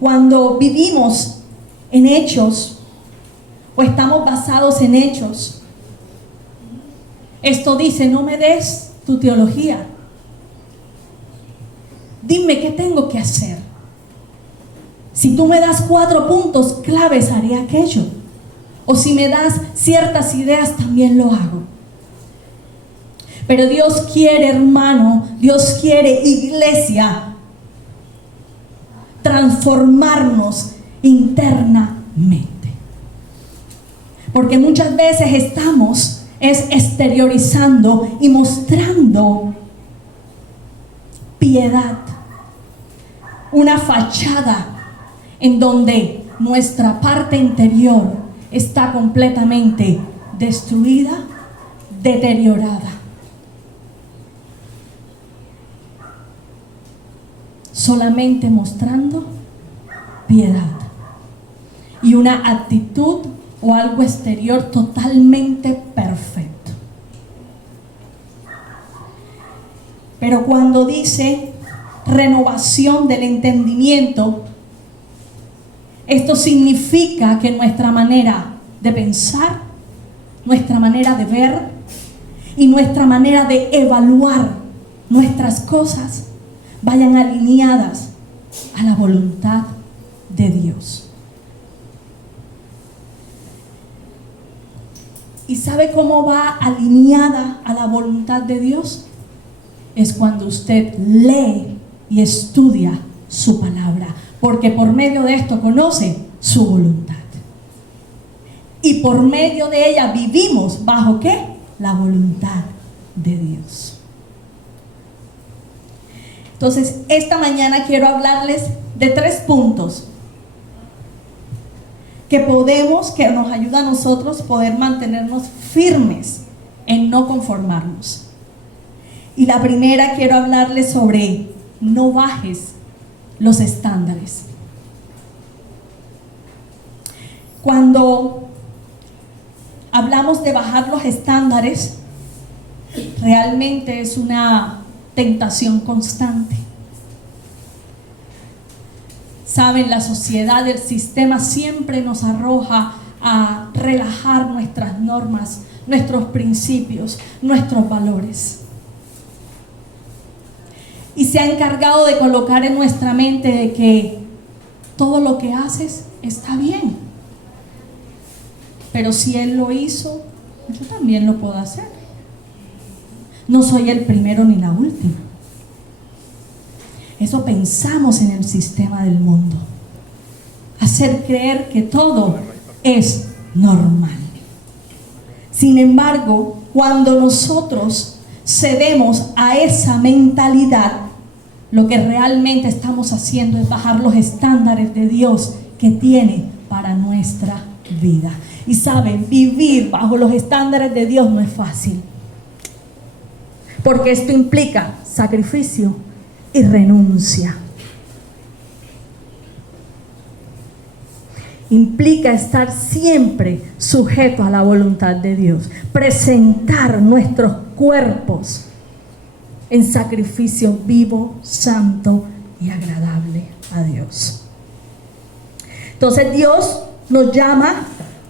Cuando vivimos en hechos o estamos basados en hechos, esto dice, no me des tu teología. Dime qué tengo que hacer. Si tú me das 4 puntos claves, haré aquello. O si me das ciertas ideas, también lo hago. Pero Dios quiere, hermano, Dios quiere, iglesia, transformarnos internamente. Porque muchas veces estamos exteriorizando y mostrando piedad, una fachada en donde nuestra parte interior está completamente destruida, deteriorada. Solamente mostrando piedad y una actitud o algo exterior totalmente perfecto. Pero cuando dice renovación del entendimiento, esto significa que nuestra manera de pensar, nuestra manera de ver y nuestra manera de evaluar nuestras cosas vayan alineadas a la voluntad de Dios. ¿Y sabe cómo va alineada a la voluntad de Dios? Es cuando usted lee y estudia su palabra, porque por medio de esto conoce su voluntad. Y por medio de ella vivimos bajo ¿qué? La voluntad de Dios. Entonces, esta mañana quiero hablarles de 3 puntos que nos ayuda a nosotros poder mantenernos firmes en no conformarnos. Y la primera, quiero hablarles sobre no bajes los estándares. Cuando hablamos de bajar los estándares, realmente es una tentación constante. Saben, la sociedad, el sistema siempre nos arroja a relajar nuestras normas, nuestros principios, nuestros valores. Y se ha encargado de colocar en nuestra mente de que todo lo que haces está bien. Pero si Él lo hizo, yo también lo puedo hacer. No soy el primero ni la última. Eso pensamos en el sistema del mundo. Hacer creer que todo es normal. Sin embargo, cuando nosotros cedemos a esa mentalidad, lo que realmente estamos haciendo es bajar los estándares de Dios que tiene para nuestra vida. Y saben, vivir bajo los estándares de Dios no es fácil, porque esto implica sacrificio y renuncia. Implica estar siempre sujeto a la voluntad de Dios, presentar nuestros cuerpos en sacrificio vivo, santo y agradable a Dios. Entonces Dios nos llama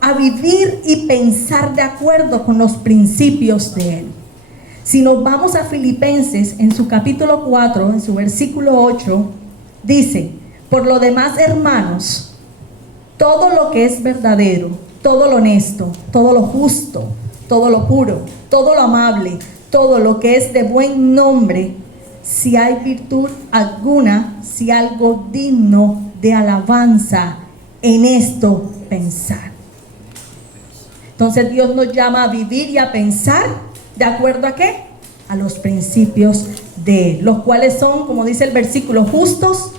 a vivir y pensar de acuerdo con los principios de Él. Si nos vamos a Filipenses, en su capítulo 4, en su versículo 8, dice: por lo demás, hermanos, todo lo que es verdadero, todo lo honesto, todo lo justo, todo lo puro, todo lo amable, todo lo que es de buen nombre, si hay virtud alguna, si algo digno de alabanza, en esto pensar. Entonces Dios nos llama a vivir y a pensar ¿de acuerdo a qué? A los principios de Él, los cuales son, como dice el versículo, justos,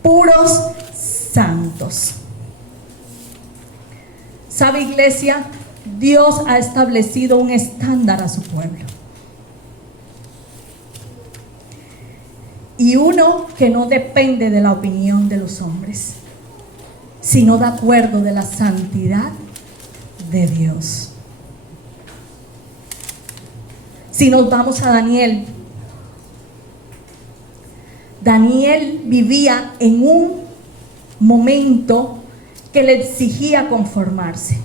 puros, santos. ¿Sabe, iglesia? Dios ha establecido un estándar a su pueblo. Y uno que no depende de la opinión de los hombres, sino de acuerdo de la santidad de Dios. Si nos vamos a Daniel, Daniel vivía en un momento que le exigía conformarse.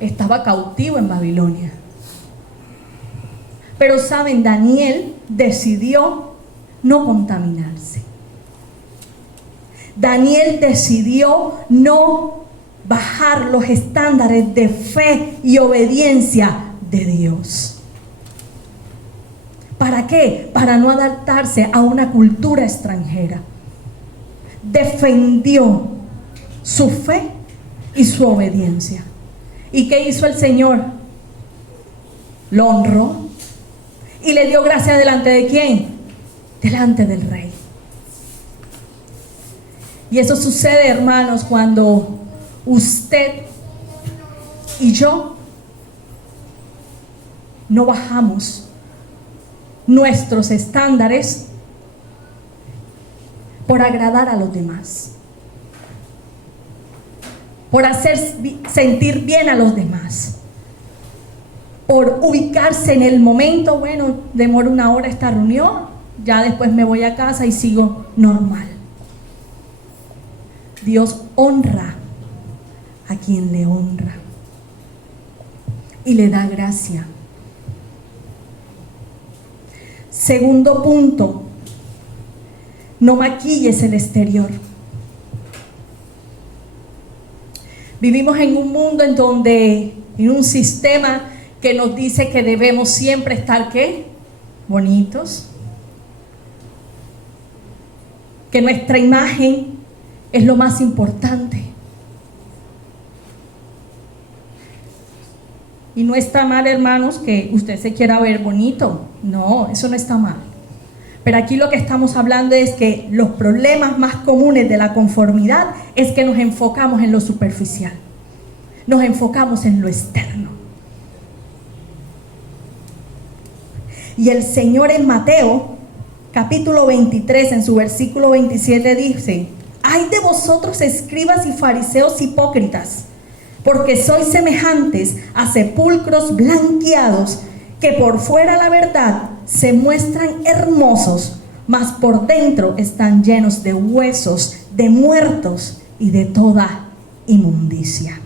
Estaba cautivo en Babilonia. Pero saben, Daniel decidió no contaminarse. Daniel decidió no bajar los estándares de fe y obediencia de Dios. ¿Para qué? Para no adaptarse a una cultura extranjera. Defendió su fe y su obediencia. ¿Y qué hizo el Señor? Lo honró y le dio gracia delante de ¿quién? Delante del rey. Y eso sucede, hermanos, cuando usted y yo no bajamos nuestros estándares por agradar a los demás, por hacer sentir bien a los demás, por ubicarse en el momento. Bueno, demoro una hora esta reunión, ya después me voy a casa y sigo normal. Dios honra a quien le honra y le da gracia. Segundo punto, no maquilles el exterior. Vivimos en un mundo en donde, en un sistema que nos dice que debemos siempre estar, ¿qué? Bonitos. Que nuestra imagen es lo más importante. Y no está mal, hermanos, que usted se quiera ver bonito. No, eso no está mal. Pero aquí lo que estamos hablando es que los problemas más comunes de la conformidad es que nos enfocamos en lo superficial. Nos enfocamos en lo externo. Y el Señor en Mateo, capítulo 23, en su versículo 27 dice: ay de vosotros, escribas y fariseos hipócritas, porque sois semejantes a sepulcros blanqueados, que por fuera, la verdad, se muestran hermosos, mas por dentro están llenos de huesos, de muertos y de toda inmundicia.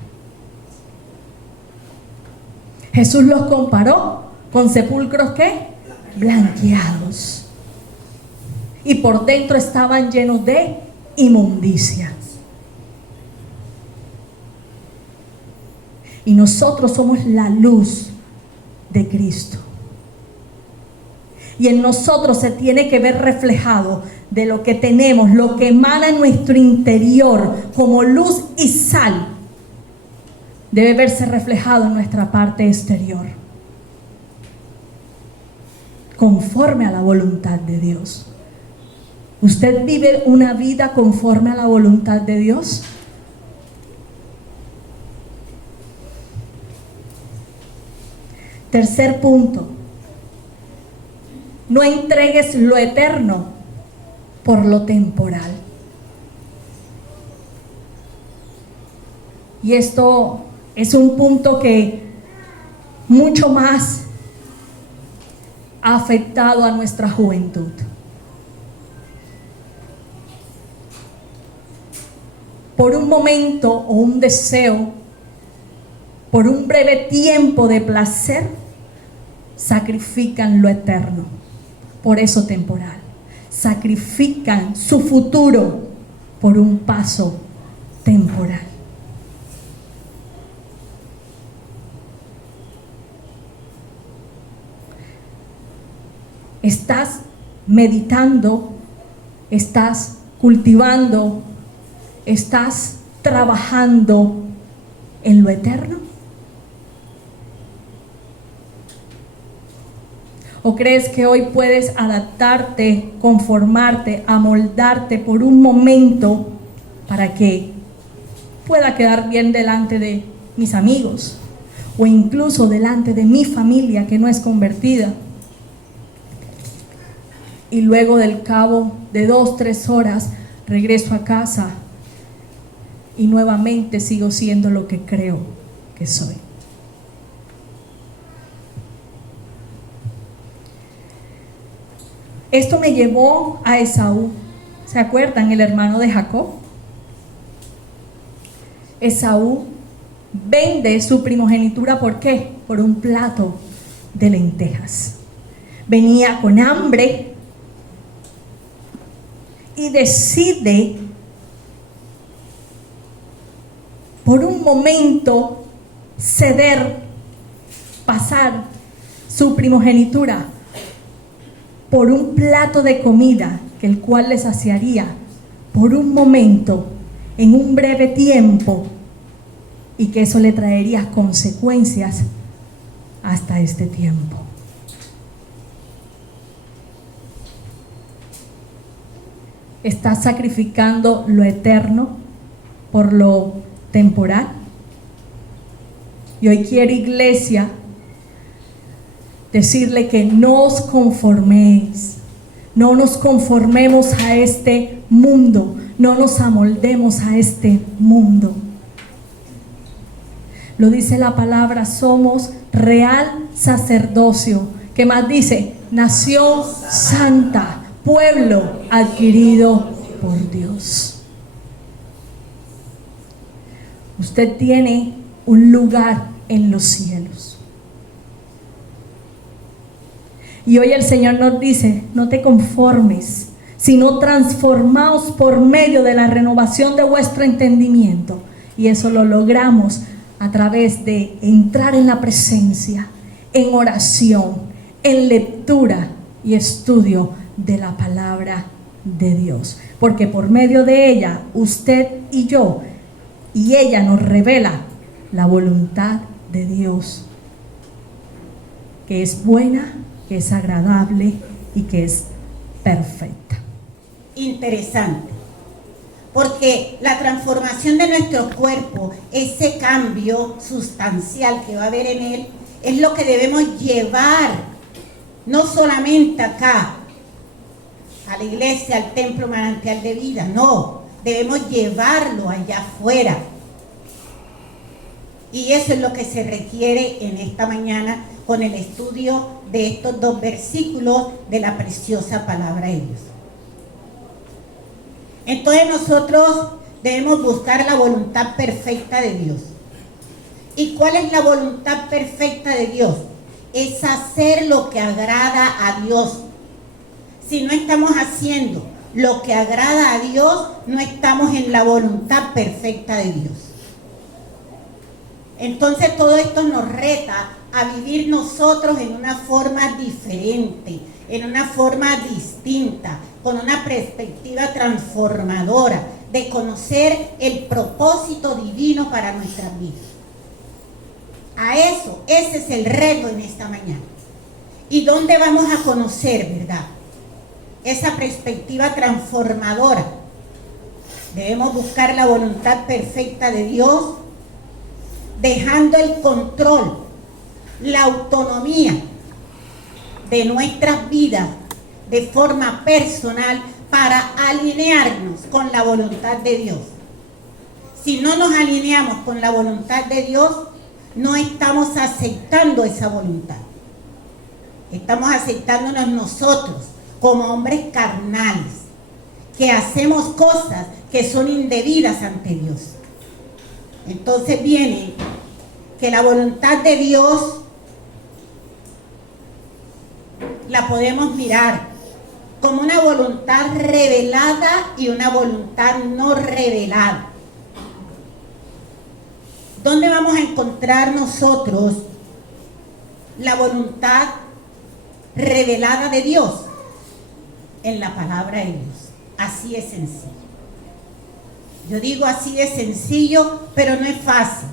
Jesús los comparó con sepulcros, ¿qué? Blanqueados. Y por dentro estaban llenos de inmundicia. Y nosotros somos la luz de Cristo. Y en nosotros se tiene que ver reflejado de lo que tenemos, lo que emana en nuestro interior como luz y sal. Debe verse reflejado en nuestra parte exterior, conforme a la voluntad de Dios. ¿Usted vive una vida conforme a la voluntad de Dios? Tercer punto, no entregues lo eterno por lo temporal. Y esto es un punto que mucho más ha afectado a nuestra juventud. Por un momento o un deseo por un breve tiempo de placer, sacrifican lo eterno por eso temporal. Sacrifican su futuro por un paso temporal. ¿Estás meditando? ¿Estás cultivando? ¿Estás trabajando en lo eterno? ¿O crees que hoy puedes adaptarte, conformarte, amoldarte por un momento para que pueda quedar bien delante de mis amigos o incluso delante de mi familia que no es convertida? Y luego del cabo de 2-3 horas regreso a casa y nuevamente sigo siendo lo que creo que soy. Esto me llevó a Esaú. ¿Se acuerdan? El hermano de Jacob. Esaú vende su primogenitura, ¿por qué? Por un plato de lentejas. Venía con hambre y decide por un momento ceder, pasar su primogenitura por un plato de comida que el cual le saciaría por un momento, en un breve tiempo, y que eso le traería consecuencias hasta este tiempo. ¿Estás sacrificando lo eterno por lo temporal? Y hoy quiero, iglesia, decirle que no os conforméis, no nos conformemos a este mundo, no nos amoldemos a este mundo. Lo dice la palabra, somos real sacerdocio. ¿Qué más dice? Nación santa, pueblo adquirido por Dios. Usted tiene un lugar en los cielos. Y hoy el Señor nos dice, no te conformes, sino transformaos por medio de la renovación de vuestro entendimiento. Y eso lo logramos a través de entrar en la presencia, en oración, en lectura y estudio de la palabra de Dios. Porque por medio de ella, usted y yo, y ella nos revela la voluntad de Dios, que es buena, que es agradable y que es perfecta. Interesante, porque la transformación de nuestro cuerpo, ese cambio sustancial que va a haber en él, es lo que debemos llevar, no solamente acá, a la iglesia, al templo manantial de vida, no, debemos llevarlo allá afuera. Y eso es lo que se requiere en esta mañana con el estudio de estos 2 versículos de la preciosa palabra de Dios. Entonces nosotros debemos buscar la voluntad perfecta de Dios. ¿Y cuál es la voluntad perfecta de Dios? Es hacer lo que agrada a Dios. Si no estamos haciendo lo que agrada a Dios, no estamos en la voluntad perfecta de Dios. Entonces todo esto nos reta a vivir nosotros en una forma diferente, en una forma distinta, con una perspectiva transformadora, de conocer el propósito divino para nuestras vidas. A eso, ese es el reto en esta mañana. ¿Y dónde vamos a conocer, verdad? Esa perspectiva transformadora. Debemos buscar la voluntad perfecta de Dios, dejando el control, la autonomía de nuestras vidas de forma personal para alinearnos con la voluntad de Dios. Si no nos alineamos con la voluntad de Dios, no estamos aceptando esa voluntad. Estamos aceptándonos nosotros como hombres carnales, que hacemos cosas que son indebidas ante Dios. Entonces viene que la voluntad de Dios la podemos mirar como una voluntad revelada y una voluntad no revelada. ¿Dónde vamos a encontrar nosotros la voluntad revelada de Dios? En la palabra de Dios. Así es sencillo. Yo digo así de sencillo, pero no es fácil,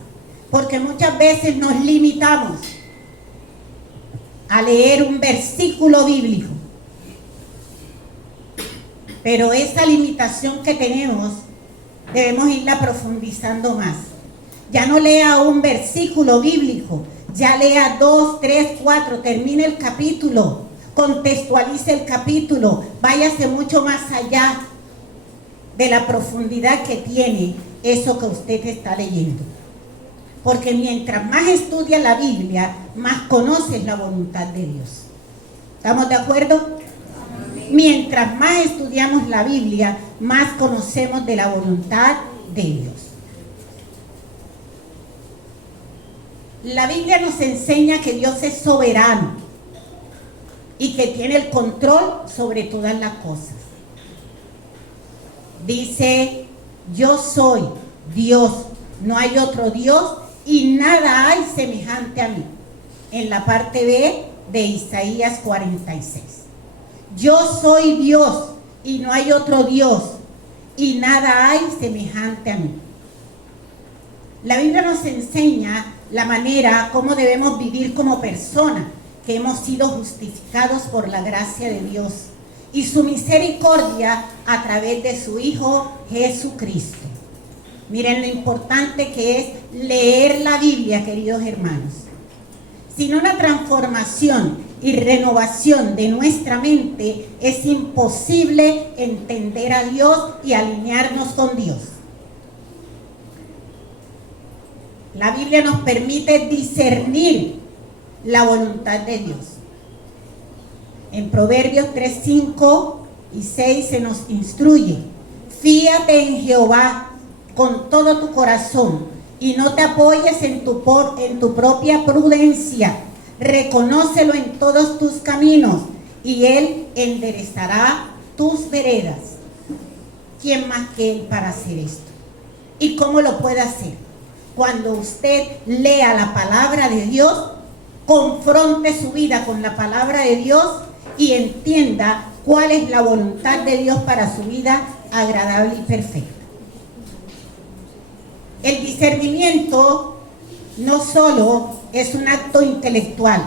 porque muchas veces nos limitamos a leer un versículo bíblico. Pero esa limitación que tenemos, debemos irla profundizando más. Ya no lea un versículo bíblico, ya lea 2, 3, 4, termine el capítulo, contextualice el capítulo, váyase mucho más allá de la profundidad que tiene eso que usted está leyendo. Porque mientras más estudias la Biblia, más conoces la voluntad de Dios. ¿Estamos de acuerdo? Mientras más estudiamos la Biblia, más conocemos de la voluntad de Dios. La Biblia nos enseña que Dios es soberano y que tiene el control sobre todas las cosas. Dice, yo soy Dios, no hay otro Dios y nada hay semejante a mí. En la parte B de Isaías 46. Yo soy Dios y no hay otro Dios y nada hay semejante a mí. La Biblia nos enseña la manera como debemos vivir como personas que hemos sido justificados por la gracia de Dios y su misericordia a través de su Hijo Jesucristo. Miren lo importante que es leer la Biblia, queridos hermanos. Sin una transformación y renovación de nuestra mente, es imposible entender a Dios y alinearnos con Dios. La Biblia nos permite discernir la voluntad de Dios. En Proverbios 3, 5 y 6 se nos instruye: fíate en Jehová con todo tu corazón y no te apoyes en tu propia prudencia. Reconócelo en todos tus caminos y Él enderezará tus veredas. ¿Quién más que Él para hacer esto? ¿Y cómo lo puede hacer? Cuando usted lea la palabra de Dios, confronte su vida con la palabra de Dios y entienda cuál es la voluntad de Dios para su vida agradable y perfecta. El discernimiento no solo es un acto intelectual,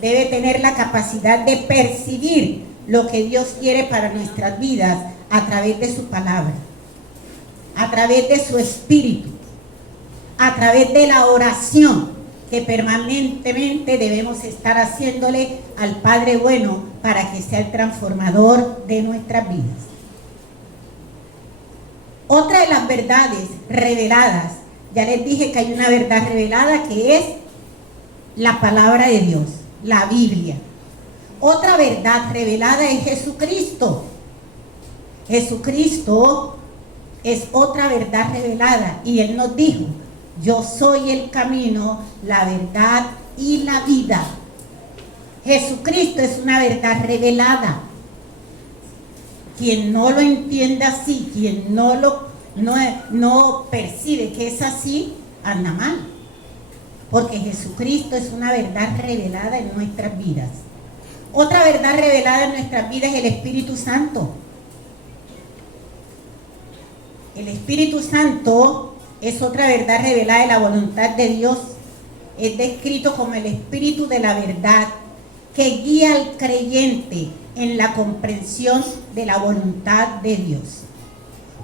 debe tener la capacidad de percibir lo que Dios quiere para nuestras vidas a través de su palabra, a través de su espíritu, a través de la oración que permanentemente debemos estar haciéndole al Padre bueno para que sea el transformador de nuestras vidas. Otra de las verdades reveladas, ya les dije que hay una verdad revelada que es la palabra de Dios, la Biblia. Otra verdad revelada es Jesucristo. Jesucristo es otra verdad revelada y Él nos dijo: yo soy el camino, la verdad y la vida. Jesucristo es una verdad revelada. Quien no lo entiende así, quien no percibe que es así, anda mal. Porque Jesucristo es una verdad revelada en nuestras vidas. Otra verdad revelada en nuestras vidas es el Espíritu Santo. El Espíritu Santo es otra verdad revelada de la voluntad de Dios. Es descrito como el Espíritu de la verdad que guía al creyente en la comprensión de la voluntad de Dios.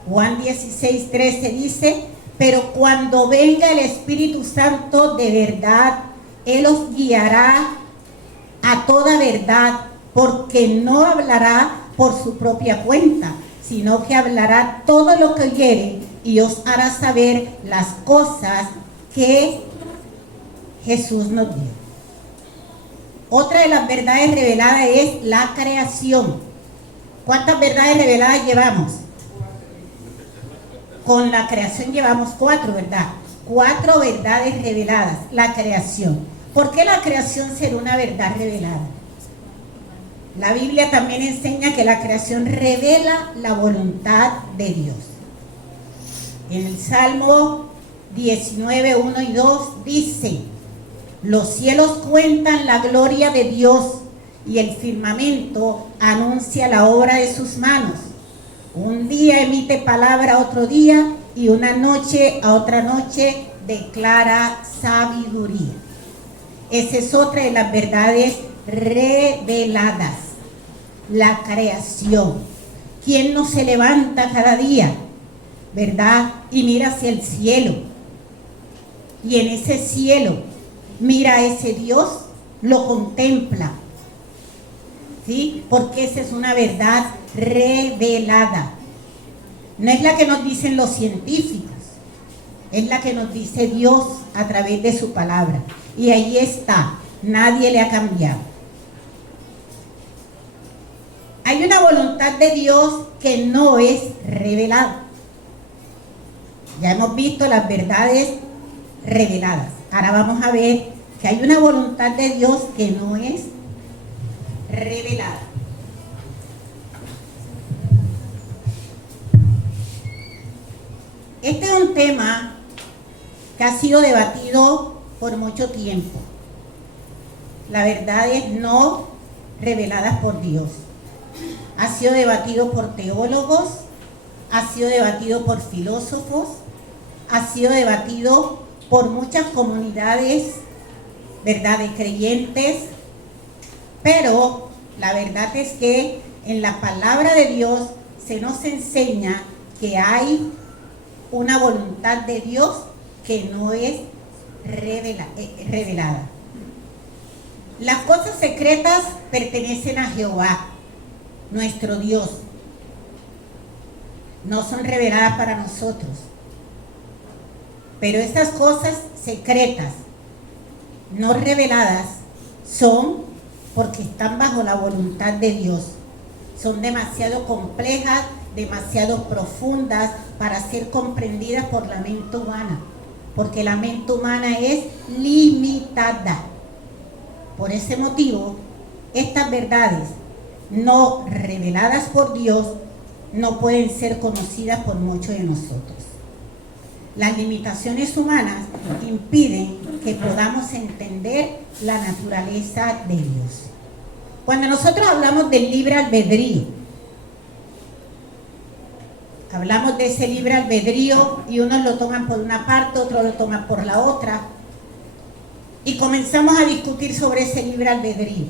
Juan 16:13 dice: pero cuando venga el Espíritu Santo de verdad, Él os guiará a toda verdad, porque no hablará por su propia cuenta, sino que hablará todo lo que oyere y os hará saber las cosas que Jesús nos dio. Otra de las verdades reveladas es la creación. ¿Cuántas verdades reveladas llevamos? Con la creación llevamos 4, ¿verdad? 4 verdades reveladas. La creación. ¿Por qué la creación será una verdad revelada? La Biblia también enseña que la creación revela la voluntad de Dios. En el Salmo 19, 1 y 2 dice: los cielos cuentan la gloria de Dios y el firmamento anuncia la obra de sus manos. Un día emite palabra a otro día y una noche a otra noche declara sabiduría. Esa es otra de las verdades reveladas. La creación. ¿Quién no se levanta cada día, verdad, y mira hacia el cielo? Y en ese cielo mira a ese Dios, lo contempla, ¿sí? Porque esa es una verdad revelada. No es la que nos dicen los científicos, es la que nos dice Dios a través de su palabra. Y ahí está, nadie le ha cambiado. Hay una voluntad de Dios que no es revelada. Ya hemos visto las verdades reveladas. Ahora vamos a ver que hay una voluntad de Dios que no es revelada. Este es un tema que ha sido debatido por mucho tiempo. Las verdades no reveladas por Dios. Ha sido debatido por teólogos, ha sido debatido por filósofos, ha sido debatido por muchas comunidades, ¿verdad?, de creyentes, pero la verdad es que en la palabra de Dios se nos enseña que hay una voluntad de Dios que no es revelada. Las cosas secretas pertenecen a Jehová, nuestro Dios. No son reveladas para nosotros. Pero estas cosas secretas, no reveladas, son porque están bajo la voluntad de Dios. Son demasiado complejas, demasiado profundas para ser comprendidas por la mente humana. Porque la mente humana es limitada. Por ese motivo, estas verdades no reveladas por Dios no pueden ser conocidas por muchos de nosotros. Las limitaciones humanas impiden que podamos entender la naturaleza de Dios. Cuando nosotros hablamos del libre albedrío, hablamos de ese libre albedrío y unos lo toman por una parte, otros lo toman por la otra, y comenzamos a discutir sobre ese libre albedrío.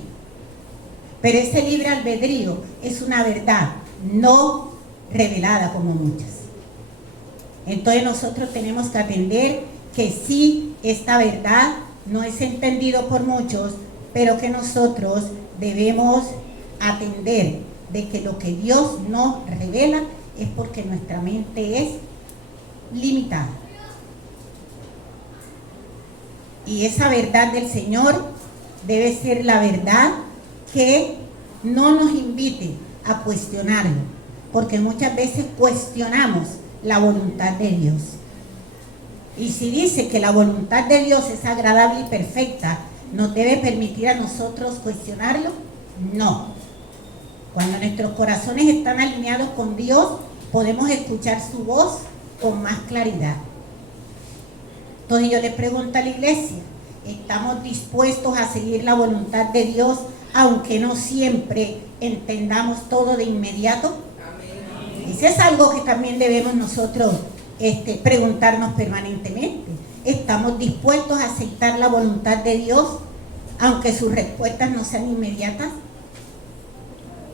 Pero ese libre albedrío es una verdad no revelada como muchas. Entonces nosotros tenemos que atender que sí, esta verdad no es entendido por muchos, pero que nosotros debemos atender de que lo que Dios nos revela es porque nuestra mente es limitada. Y esa verdad del Señor debe ser la verdad que no nos invite a cuestionarlo, porque muchas veces cuestionamos la voluntad de Dios. Y si dice que la voluntad de Dios es agradable y perfecta, ¿nos debe permitir a nosotros cuestionarlo? No. Cuando nuestros corazones están alineados con Dios, podemos escuchar su voz con más claridad. Entonces yo le pregunto a la iglesia, ¿estamos dispuestos a seguir la voluntad de Dios, aunque no siempre entendamos todo de inmediato? Amén. Eso es algo que también debemos nosotros preguntarnos permanentemente. ¿Estamos dispuestos a aceptar la voluntad de Dios, aunque sus respuestas no sean inmediatas?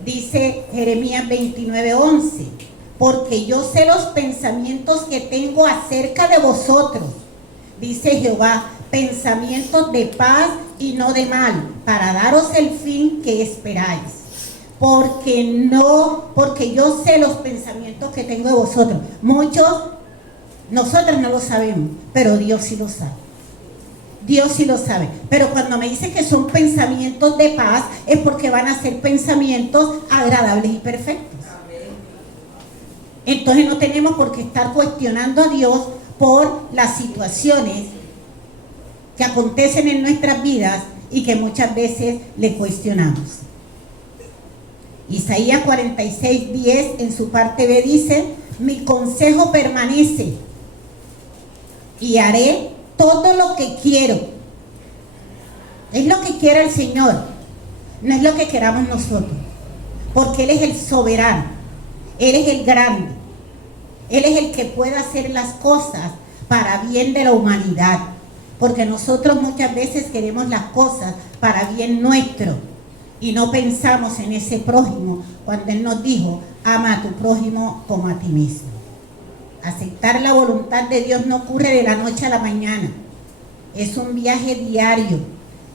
Dice Jeremías 29:11, porque yo sé los pensamientos que tengo acerca de vosotros, dice Jehová, pensamientos de paz y no de mal, para daros el fin que esperáis. Porque yo sé los pensamientos que tengo de vosotros. Nosotros no lo sabemos, pero Dios sí lo sabe. Dios sí lo sabe. Pero cuando me dice que son pensamientos de paz, es porque van a ser pensamientos agradables y perfectos. Entonces no tenemos por qué estar cuestionando a Dios, por las situaciones que acontecen en nuestras vidas y que muchas veces le cuestionamos. Isaías 46:10 en su parte B dice: mi consejo permanece y haré todo lo que quiero. Es lo que quiere el Señor, no es lo que queramos nosotros, porque Él es el soberano, Él es el grande, Él es el que puede hacer las cosas para bien de la humanidad, porque nosotros muchas veces queremos las cosas para bien nuestro y no pensamos en ese prójimo cuando Él nos dijo: ama a tu prójimo como a ti mismo. Aceptar la voluntad de Dios no ocurre de la noche a la mañana, es un viaje diario,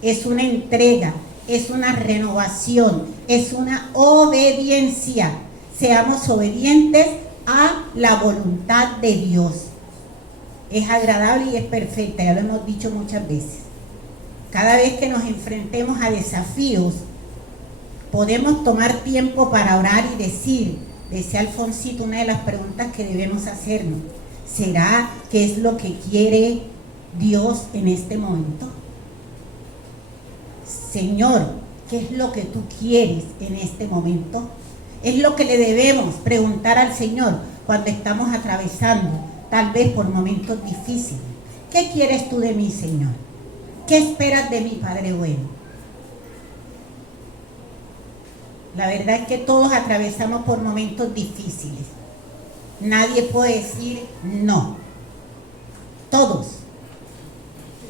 es una entrega, es una renovación, es una obediencia. Seamos obedientes a la voluntad de Dios. Es agradable y es perfecta, ya lo hemos dicho muchas veces. Cada vez que nos enfrentemos a desafíos, podemos tomar tiempo para orar y decir, decía Alfonsito, una de las preguntas que debemos hacernos: ¿será qué es lo que quiere Dios en este momento? Señor, ¿qué es lo que tú quieres en este momento? Es lo que le debemos preguntar al Señor cuando estamos atravesando tal vez por momentos difíciles. ¿Qué quieres tú de mí, Señor? ¿Qué esperas de mí, Padre bueno? La verdad es que todos atravesamos por momentos difíciles. Nadie puede decir no. Todos,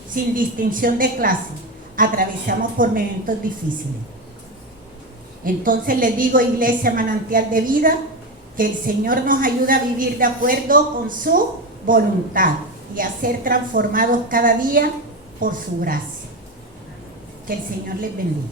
sin distinción de clase, atravesamos por momentos difíciles. Entonces les digo, Iglesia Manantial de Vida, que el Señor nos ayude a vivir de acuerdo con su voluntad y a ser transformados cada día por su gracia. Que el Señor les bendiga.